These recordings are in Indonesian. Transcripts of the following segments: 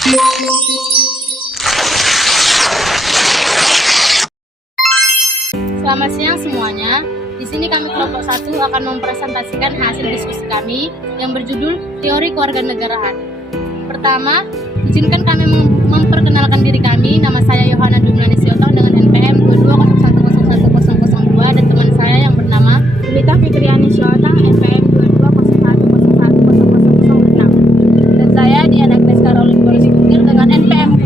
Selamat siang semuanya. Di sini kami kelompok 1 akan mempresentasikan hasil diskusi kami yang berjudul Teori Kewarganegaraan. Pertama, izinkan kami memperkenalkan diri kami. Nama saya Yohana Dumlani Siotong dengan NPM 2201101002 dan teman saya yang bernama Lita Fitriani Siotong NPM 2201101006. dan saya Diana Agnes Caroline Boris Bukir dengan NPM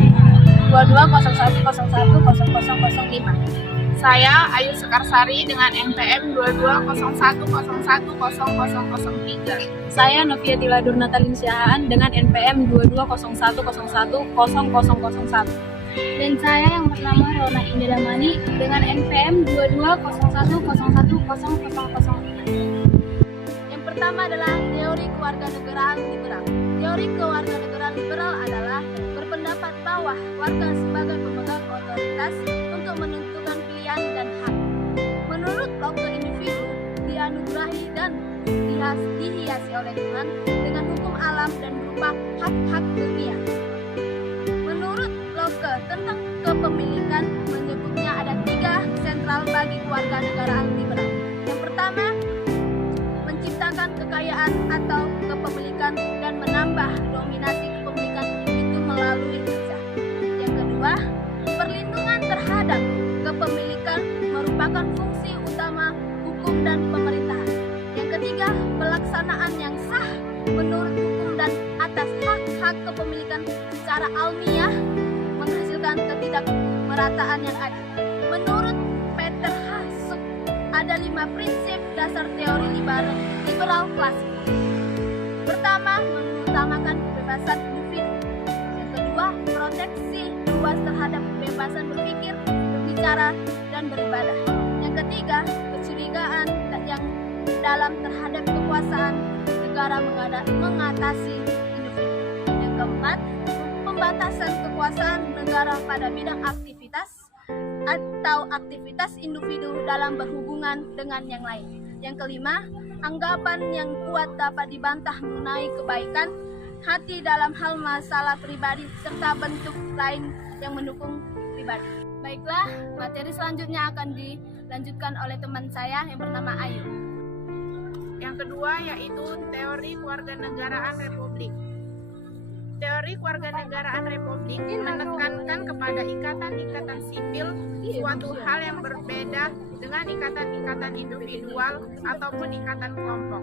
2201101005. Saya Ayu Sekarsari dengan NPM 2201010003. Saya Novia Tiladur Natalin Siahaan dengan NPM 2201101001. Dan saya yang bernama Rona Indah Damani dengan NPM 2201101005. Yang pertama adalah teori kewarganegaraan liberal. Teori kewarganegaraan liberal adalah berpendapat bahwa warga sebagai pemegang otoritas untuk menentukan pilihan dan hak. Menurut logika individu dianugerahi dan dihiasi oleh Tuhan dengan hukum alam dan berupa hak-hak dunia. Menurut logika tentang kepemilikan menyebutnya ada 3 sentral bagi kewarganegaraan liberal. Yang pertama, menciptakan kekayaan atau kepemilikan dan menambah dominasi kepemilikan itu melalui kerja. Yang kedua, perlindungan terhadap kepemilikan merupakan fungsi utama hukum dan pemerintahan. Yang ketiga, pelaksanaan yang sah menurut hukum dan atas hak-hak kepemilikan secara alamiah menghasilkan ketidakmerataan yang adil. Menurut Peter Hasuk, ada 5 prinsip dasar teori liberal klasik. Pertama, mengutamakan kebebasan individu. Yang kedua, proteksi luas terhadap kebebasan berpikir, berbicara, dan beribadah. Yang ketiga, kecurigaan yang dalam terhadap kekuasaan negara mengatasi individu. Yang keempat, pembatasan kekuasaan negara pada bidang aktivitas atau aktivitas individu dalam berhubungan dengan yang lain. Yang kelima, anggapan yang kuat dapat dibantah mengenai kebaikan hati dalam hal masalah pribadi serta bentuk lain yang mendukung pribadi. Baiklah, materi selanjutnya akan dilanjutkan oleh teman saya yang bernama Ayu. Yang kedua yaitu teori kewarganegaraan republik. Teori kewarganegaraan republik menekankan kepada ikatan-ikatan sipil, suatu hal yang berbeda dengan ikatan-ikatan individual ataupun ikatan kelompok.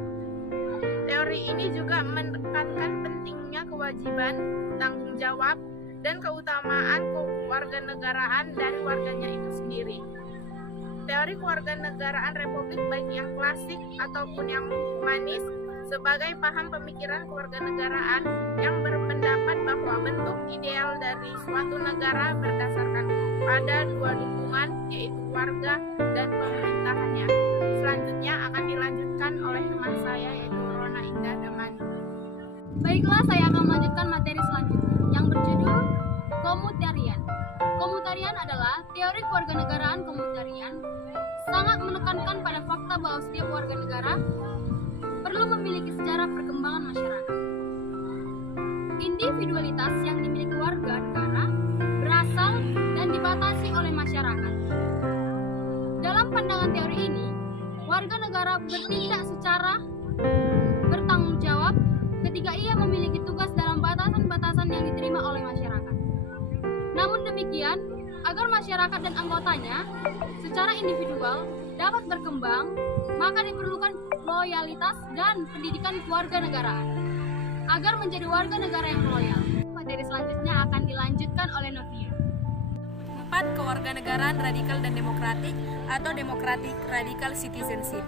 Teori ini juga menekankan pentingnya kewajiban, tanggung jawab, dan keutamaan kewarganegaraan dari warganya itu sendiri. Teori kewarganegaraan republik baik yang klasik ataupun yang humanis sebagai paham pemikiran kewarganegaraan yang berpendapat bahwa bentuk ideal dari suatu negara berdasarkan pada 2 dukungan, yaitu warga dan pemerintahannya. Selanjutnya akan dilanjutkan oleh teman saya yaitu Rona Indah Damani. Baiklah, saya akan melanjutkan materi selanjutnya yang berjudul Komunitarian. Komunitarian adalah teori kewarganegaraan komunitarian sangat menekankan pada fakta bahwa setiap warga negara perlu memiliki sejarah perkembangan masyarakat. Individualitas yang dimiliki warga negara berasal dan dibatasi oleh masyarakat. Dalam pandangan teori ini, warga negara bertindak secara bertanggung jawab ketika ia memiliki tugas dalam batasan-batasan yang diterima oleh masyarakat. Namun demikian, agar masyarakat dan anggotanya secara individual dapat berkembang, maka diperlukan loyalitas dan pendidikan kewarganegaraan agar menjadi warga negara yang loyal. Materi selanjutnya akan dilanjutkan oleh Novia. 4. Kewarganegaraan radikal dan demokratik atau democratic radical citizenship.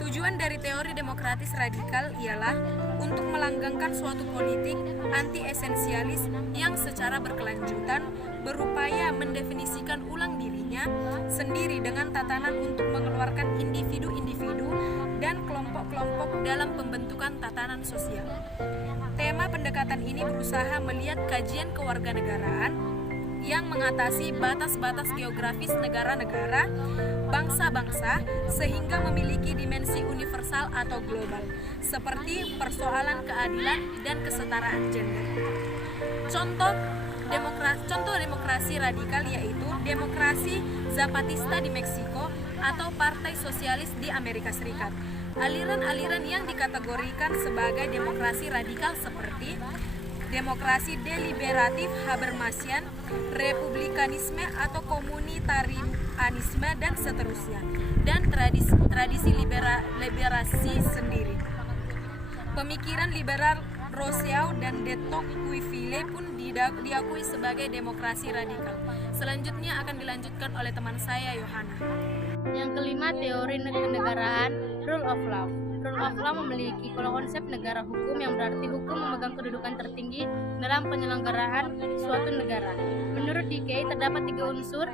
Tujuan dari teori demokratis radikal ialah untuk melanggengkan suatu politik anti-esensialis yang secara berkelanjutan berupaya mendefinisikan ulang dirinya sendiri dengan tatanan untuk mengeluarkan individu-individu dan kelompok-kelompok dalam pembentukan tatanan sosial. Tema pendekatan ini berusaha melihat kajian kewarganegaraan yang mengatasi batas-batas geografis negara-negara, bangsa-bangsa, sehingga memiliki dimensi universal atau global, seperti persoalan keadilan dan kesetaraan gender. Contoh demokrasi radikal yaitu demokrasi Zapatista di Meksiko atau Partai Sosialis di Amerika Serikat. Aliran-aliran yang dikategorikan sebagai demokrasi radikal seperti demokrasi deliberatif Habermasian, republikanisme atau komunitarianisme dan seterusnya, dan tradisi liberasi sendiri. Pemikiran liberal Rousseau dan de Tocqueville pun diakui sebagai demokrasi radikal. Selanjutnya akan dilanjutkan oleh teman saya, Yohana. Yang kelima, teori kenegaraan, rule of law. Rule of law memiliki konsep negara hukum yang berarti hukum memegang kedudukan tertinggi dalam penyelenggaraan suatu negara. Menurut DK, terdapat 3 unsur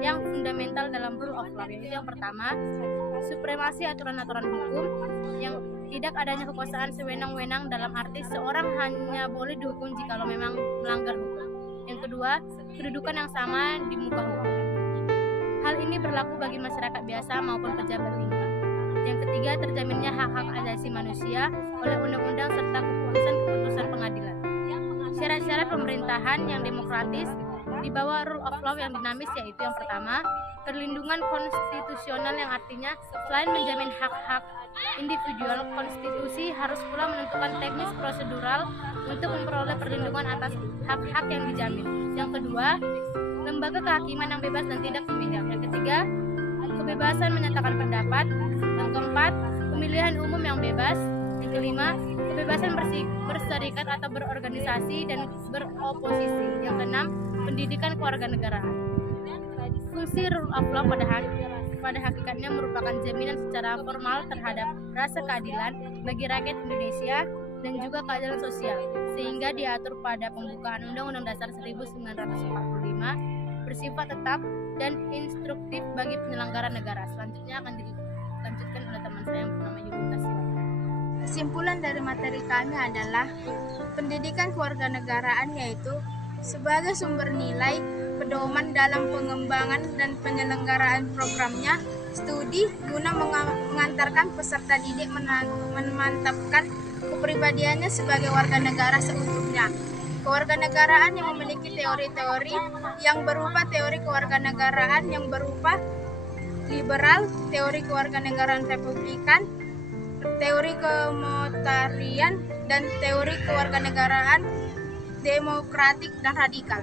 yang fundamental dalam rule of law, yaitu yang pertama, supremasi aturan-aturan hukum, yang tidak adanya kekuasaan sewenang-wenang dalam arti seorang hanya boleh dihukum jikalau memang melanggar hukum. Yang kedua, kedudukan yang sama di muka hukum. Hal ini berlaku bagi masyarakat biasa maupun pejabat tinggi. Yang ketiga, terjaminnya hak-hak asasi manusia oleh undang-undang serta keputusan-keputusan pengadilan. Syarat-syarat pemerintahan yang demokratis di bawah rule of law yang dinamis yaitu yang pertama, perlindungan konstitusional yang artinya selain menjamin hak-hak individual, konstitusi harus pula menentukan teknis prosedural untuk memperoleh perlindungan atas hak-hak yang dijamin. Yang kedua, lembaga kehakiman yang bebas dan tidak memihak. Yang ketiga, kebebasan menyatakan pendapat. Yang keempat, pemilihan umum yang bebas. Yang kelima, kebebasan berserikat atau berorganisasi dan beroposisi. Yang keenam, pendidikan kewarganegaraan. Fungsi rule of law pada hakikatnya merupakan jaminan secara formal terhadap rasa keadilan bagi rakyat Indonesia dan juga keadilan sosial, sehingga diatur pada pembukaan Undang-Undang Dasar 1945 bersifat tetap dan instruktif bagi penyelenggara negara. Selanjutnya akan dilanjutkan oleh teman saya yang bernama Yudita Silva. Kesimpulan dari materi kami adalah pendidikan kewarganegaraan yaitu sebagai sumber nilai pedoman dalam pengembangan dan penyelenggaraan programnya studi guna mengantarkan peserta didik memantapkan kepribadiannya sebagai warga negara seutuhnya. Kewarganegaraan yang memiliki teori-teori yang berupa teori kewarganegaraan yang berupa liberal, teori kewarganegaraan republikan, teori kemonetarian, dan teori kewarganegaraan demokratik dan radikal.